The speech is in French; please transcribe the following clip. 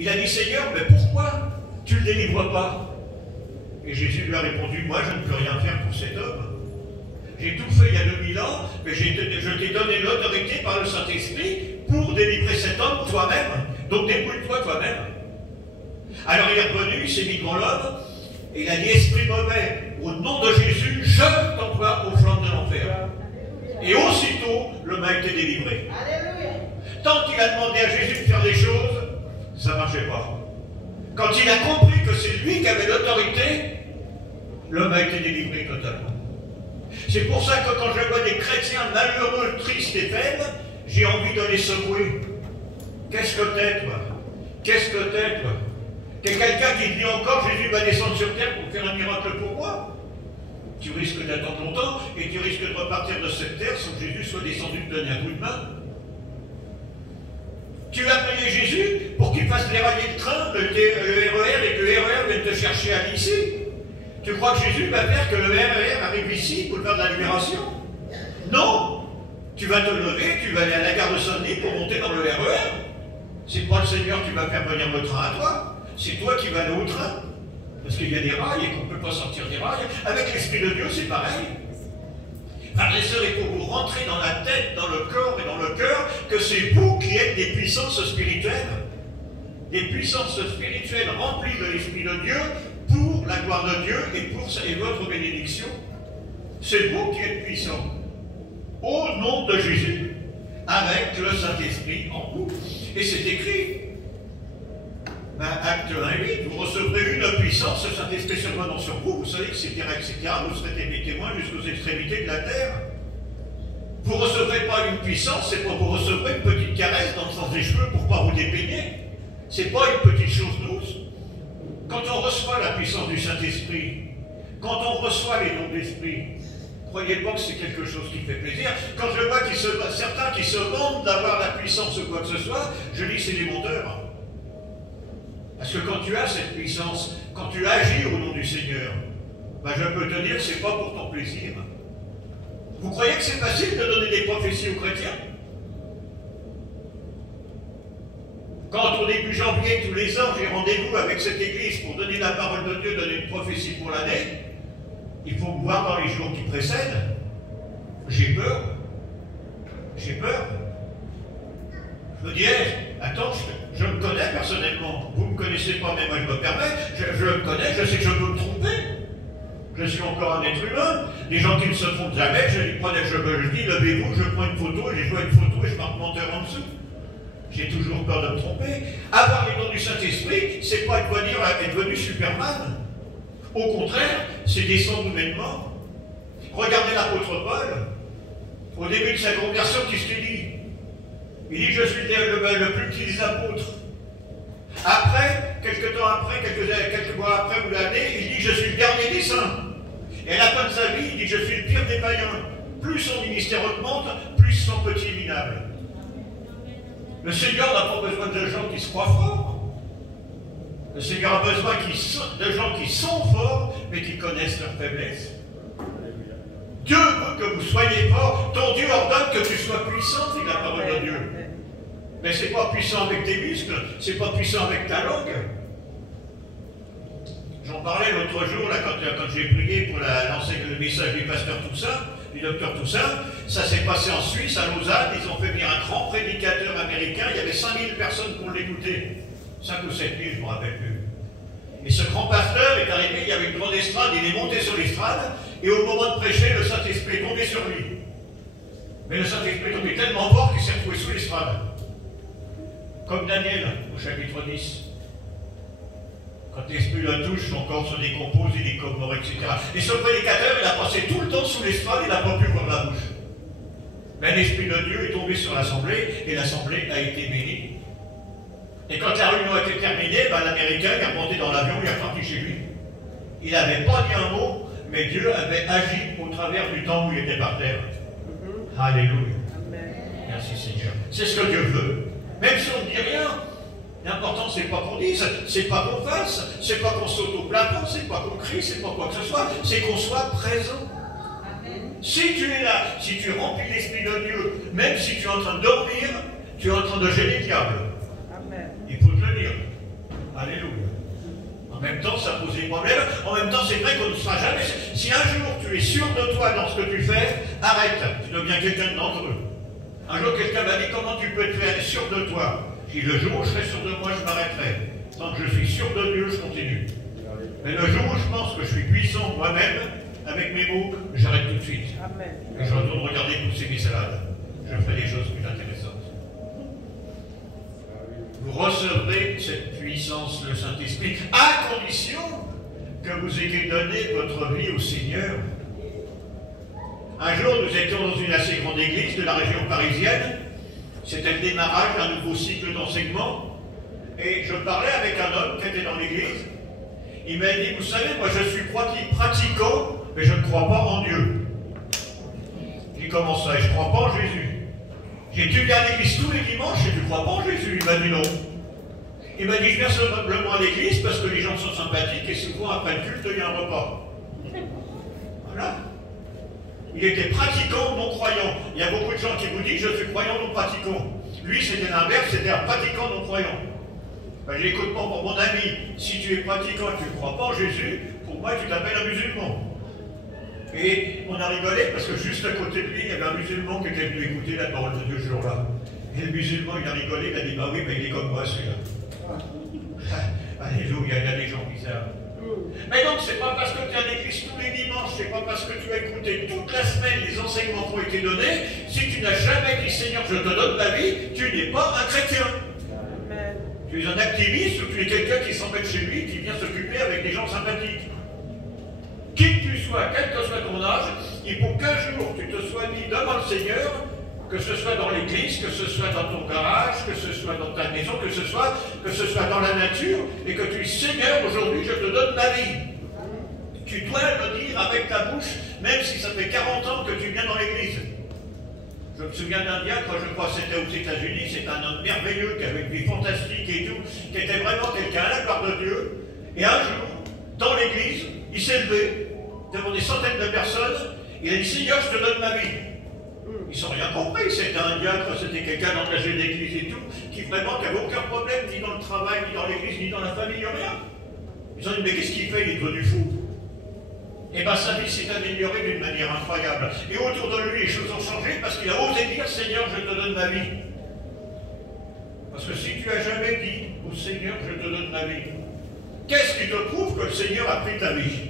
Il a dit, Seigneur, mais pourquoi tu ne le délivres pas? Et Jésus lui a répondu, moi je ne peux rien faire pour cet homme. J'ai tout fait il y a 2000 ans, mais je t'ai donné l'autorité par le Saint-Esprit pour délivrer cet homme toi-même. Donc débrouille-toi toi-même. Alors il est revenu, il s'est mis devant l'homme, et il a dit, esprit mauvais, au nom de Jésus, je t'envoie aux flammes de l'enfer. Et aussitôt, l'homme a été délivré. Tant qu'il a demandé à Jésus de faire des choses, ça ne marchait pas. Quand il a compris que c'est lui qui avait l'autorité, l'homme a été délivré totalement. C'est pour ça que quand je vois des chrétiens malheureux, tristes et faibles, j'ai envie de les secouer. Qu'est-ce que t'es, toi? Qu'est-ce que t'es, toi? T'es quelqu'un qui dit encore Jésus va descendre sur terre pour faire un miracle pour moi? Tu risques d'attendre longtemps et tu risques de repartir de cette terre sans que Jésus soit descendu te donner un coup de main. Tu as payé Jésus pour qu'il fasse dérailler le train, le RER, et que le RER vienne te chercher à ici. Tu crois que Jésus va faire que le RER arrive ici pour faire de la libération? Non. Tu vas te lever, tu vas aller à la gare de Saint-Denis pour monter dans le RER. C'est pas le Seigneur qui va faire venir le train à toi. C'est toi qui vas aller au train. Parce qu'il y a des rails et qu'on ne peut pas sortir des rails. Avec l'Esprit de Dieu, c'est pareil. Frères et sœurs, il faut vous rentrer dans la tête, dans le corps et dans le cœur que c'est vous qui êtes des puissances spirituelles. Des puissances spirituelles remplies de l'Esprit de Dieu pour la gloire de Dieu et votre bénédiction. C'est vous qui êtes puissants. Au nom de Jésus, avec le Saint-Esprit en vous. Et c'est écrit. Acte 1:8, vous recevrez une puissance, le Saint-Esprit se revenant sur vous, vous savez, etc., etc., vous serez mes témoins jusqu'aux extrémités de la terre. Vous ne recevrez pas une puissance, c'est pas vous recevrez une petite caresse dans le sens des cheveux pour ne pas vous dépeigner. C'est pas une petite chose douce. Quand on reçoit la puissance du Saint-Esprit, quand on reçoit les dons d'esprit, croyez pas que c'est quelque chose qui fait plaisir. Quand je vois certains qui se vantent d'avoir la puissance ou quoi que ce soit, je dis c'est des menteurs. Parce que quand tu as cette puissance, quand tu agis au nom du Seigneur, ben je peux te dire que ce n'est pas pour ton plaisir. Vous croyez que c'est facile de donner des prophéties aux chrétiens? Quand au début janvier, tous les ans, j'ai rendez-vous avec cette église pour donner la parole de Dieu, donner une prophétie pour l'année, il faut me voir dans les jours qui précèdent. J'ai peur. J'ai peur. Je me dis, attends, je me connais personnellement. Vous ne me connaissez pas, mais moi je me permets. Je me connais, je sais que je peux me tromper. Je suis encore un être humain. Les gens qui ne se trompent jamais, je dis, levez-vous, je prends une photo, et je vois une photo et je marque menteur en dessous. J'ai toujours peur de me tromper. Avoir les dons du Saint-Esprit, c'est pas être devenu Superman. Au contraire, c'est descendre humainement. Regardez l'apôtre Paul. Au début de sa conversion, qu'est-ce qu'il dit? Il dit, je suis le plus petit des apôtres. Après, quelques temps après, quelques mois après ou l'année, il dit, je suis le dernier des saints. Et à la fin de sa vie, il dit, je suis le pire des païens. Plus son ministère augmente, plus son petit est minable. Le Seigneur n'a pas besoin de gens qui se croient forts. Le Seigneur a besoin de gens qui sont forts, mais qui connaissent leur faiblesse. Dieu veut que vous soyez forts. Ton Dieu ordonne que tu sois puissant, dit la parole de Dieu. Mais ce n'est pas puissant avec tes muscles, c'est pas puissant avec ta langue. J'en parlais l'autre jour, là, quand j'ai prié pour lancer le message du pasteur Toussaint, du docteur Toussaint. Ça s'est passé en Suisse, à Lausanne. Ils ont fait venir un grand prédicateur américain. Il y avait 5000 personnes pour l'écouter. 5 ou 7 000, je ne me rappelle plus. Et ce grand pasteur est arrivé, il y avait une grande estrade, il est monté sur l'estrade, et au moment de prêcher, le Saint-Esprit est tombé sur lui. Mais le Saint-Esprit est tombé tellement fort qu'il s'est retrouvé sous l'estrade. Comme Daniel, au chapitre 10. Quand l'Esprit le touche, son corps se décompose, il est comme mort, etc. Et ce prédicateur, il a passé tout le temps sous l'estrade, il n'a pas pu voir la bouche. Mais l'Esprit de Dieu est tombé sur l'Assemblée, et l'Assemblée a été bénie. Et quand la réunion a été terminée, l'Américain est remonté dans l'avion, il est reparti chez lui. Il n'avait pas dit un mot, mais Dieu avait agi au travers du temps où il était par terre. Alléluia. Merci Seigneur. C'est ce que Dieu veut. Même si on ne dit rien, l'important c'est pas qu'on dise, c'est pas qu'on fasse, c'est pas qu'on saute au plafond, c'est pas qu'on crie, c'est pas quoi que ce soit, c'est qu'on soit présent. Si tu es là, si tu remplis l'Esprit de Dieu, même si tu es en train de dormir, tu es en train de gêner le diable. Il faut te le dire. Alléluia. En même temps, ça pose des problèmes. En même temps, c'est vrai qu'on ne sera jamais. Si un jour tu es sûr de toi dans ce que tu fais, arrête. Tu deviens quelqu'un de dangereux. Un jour, quelqu'un m'a dit comment tu peux te faire sûr de toi. J'ai dit le jour où je serai sûr de moi, je m'arrêterai. Tant que je suis sûr de Dieu, je continue. Mais le jour où je pense que je suis puissant moi-même, avec mes mots, j'arrête tout de suite. Amen. Et je retourne regarder pousser mes salades. Je ferai des choses plus intéressantes. Vous recevrez cette puissance, le Saint-Esprit, à condition que vous ayez donné votre vie au Seigneur. Un jour, nous étions dans une assez grande église de la région parisienne. C'était le démarrage d'un nouveau cycle d'enseignement. Et je parlais avec un homme qui était dans l'église. Il m'a dit, vous savez, moi je suis pratiquant, mais je ne crois pas en Dieu. J'ai dit, comment ça? Et je ne crois pas en Jésus. J'ai dû aller à l'église tous les dimanches et tu ne crois pas en Jésus? Il m'a dit non. Il m'a dit, je viens simplement à l'église parce que les gens sont sympathiques et souvent après le culte, il y a un repas. Voilà. Il était pratiquant, non croyant. Il y a beaucoup de gens qui vous disent, je suis croyant, non pratiquant. Lui, c'était l'inverse, c'était un pratiquant, non croyant. Ben, je l'écoute pas pour mon ami. Si tu es pratiquant et que tu ne crois pas en Jésus, pour moi, tu t'appelles un musulman. Et on a rigolé parce que juste à côté de lui, il y avait un musulman qui était venu écouter la parole de Dieu ce jour-là. Et le musulman, il a rigolé, il a dit, bah oui, mais il est comme moi, celui-là. Alléluia, il y a des gens bizarres. Mais donc, c'est pas parce que tu es à l'église tous les dimanches, c'est pas parce que tu as écouté toute la semaine les enseignements qui ont été donnés, si tu n'as jamais dit, Seigneur, je te donne ma vie, tu n'es pas un chrétien. Amen. Tu es un activiste ou tu es quelqu'un qui s'embête chez lui, qui vient s'occuper avec des gens sympathiques. Qui que tu sois, quel que soit ton âge, il faut qu'un jour tu te sois mis devant le Seigneur, que ce soit dans l'église, que ce soit dans ton garage, que ce soit dans ta maison, que ce soit dans la nature, et que tu dis, Seigneur, aujourd'hui je te donne ma vie. Tu dois le dire avec ta bouche, même si ça fait 40 ans que tu viens dans l'église. Je me souviens d'un diacre, je crois que c'était aux États-Unis, c'est un homme merveilleux, qui avait une vie fantastique et tout, qui était vraiment quelqu'un à la gloire de Dieu. Et un jour, dans l'église, il s'est levé devant des centaines de personnes, il a dit, Seigneur, je te donne ma vie. Ils n'ont rien compris, c'était un diacre, c'était quelqu'un engagé d'église et tout, qui vraiment n'avait aucun problème, ni dans le travail, ni dans l'église, ni dans la famille, rien. Ils ont dit, mais qu'est-ce qu'il fait? Il est devenu fou. Et bien sa vie s'est améliorée d'une manière incroyable. Et autour de lui, les choses ont changé parce qu'il a osé dire, Seigneur, je te donne ma vie. Parce que si tu n'as jamais dit au Seigneur, je te donne ma vie, qu'est-ce qui te prouve que le Seigneur a pris ta vie?